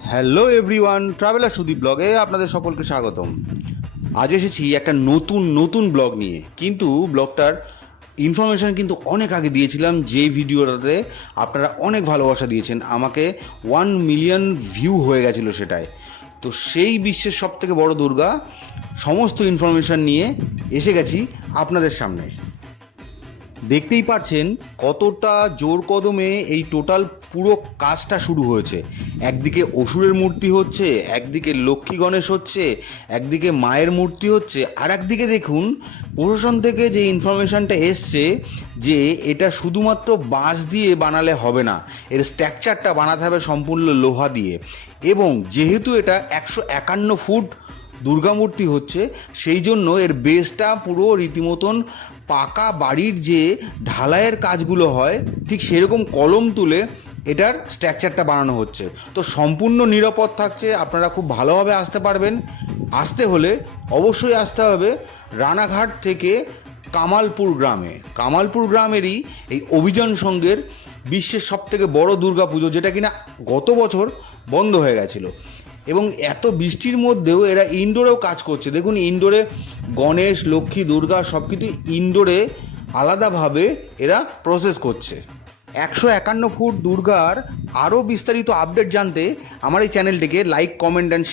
Hello everyone traveller Sudip ব্লগে আপনাদের সকলকে স্বাগতম। আজ এসেছি একটা নতুন নতুন ব্লগ নিয়ে। কিন্তু ব্লগটার ইনফরমেশান কিন্তু অনেক আগে দিয়েছিলাম যে ভিডিওটাতে আপনারা অনেক ভালোবাসা দিয়েছেন। আমাকে ওয়ান মিলিয়ন ভিউ হয়ে গেছিল সেটায়। তো সেই বিশ্বের সব থেকে বড় দুর্গা, সমস্ত ইনফরমেশান নিয়ে এসে গেছি আপনাদের সামনে। দেখতেই পাচ্ছেন কতটা জোর কদমে এই টোটাল পুরো কাজটা শুরু হয়েছে। একদিকে অসুরের মূর্তি হচ্ছে, একদিকে লক্ষ্মী গণেশ হচ্ছে, একদিকে মায়ের মূর্তি হচ্ছে, আর একদিকে দেখুন প্রশাসন থেকে যে ইনফরমেশানটা এসছে যে এটা শুধুমাত্র বাঁশ দিয়ে বানালে হবে না, এর স্ট্রাকচারটা বানাতে হবে সম্পূর্ণ লোহা দিয়ে। এবং যেহেতু এটা একশো একান্ন ফুট দুর্গামূর্তি হচ্ছে, সেই জন্য এর বেসটা পুরো রীতিমতন পাকা বাড়ির যে ঢালাইয়ের কাজগুলো হয়, ঠিক সেরকম কলম তুলে এটার স্ট্রাকচারটা বানানো হচ্ছে। তো সম্পূর্ণ নিরাপদ থাকছে, আপনারা খুব ভালোভাবে আসতে পারবেন। আসতে হলে অবশ্যই আসতে হবে রানাঘাট থেকে কামালপুর গ্রামে। কামালপুর গ্রামেরই এই অভিযান সঙ্গের বিশ্বের সবথেকে বড় দুর্গা পুজো যেটা কিনা গত বছর বন্ধ হয়ে গেছিল। এবং এত বৃষ্টির মধ্যেও এরা ইনডোরেও কাজ করছে। দেখুন ইনডোরে গণেশ, লক্ষ্মী, দুর্গা সব কিছু ইনডোরে আলাদাভাবে এরা প্রসেস করছে। একশো একান্ন ফুট দুর্গার আরও বিস্তারিত আপডেট জানতে আমার এই চ্যানেলটিকে লাইক কমেন্ট অ্যান্ড